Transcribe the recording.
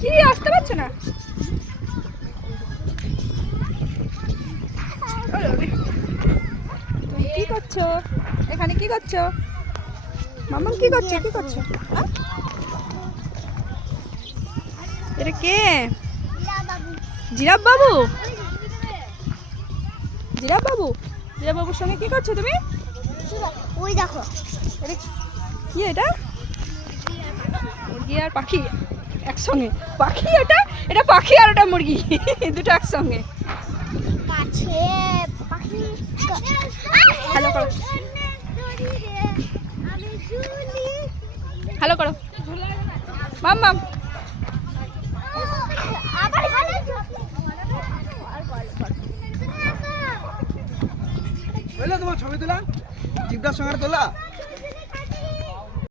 কি আসতে পারছো না? কি করছো এখানে? কি করছো মাম্মা? কি করছো? কি করছো? এটা কে? জিরাফ বাবু। জিরাফ বাবু, জিরাফ বাবুর সঙ্গে কি করছো তুমি? ওই দেখো এটা কি? এটা মুরগি আর পাখি একসঙ্গে। পাখি এটা? এটা পাখি আর ওটা মুরগি দুটো একসঙ্গে। হ্যালো করো, হ্যালো করো মাম্মা। তোমার ছবি তোলা জিজ্ঞাসা সঙ্গে তোলা।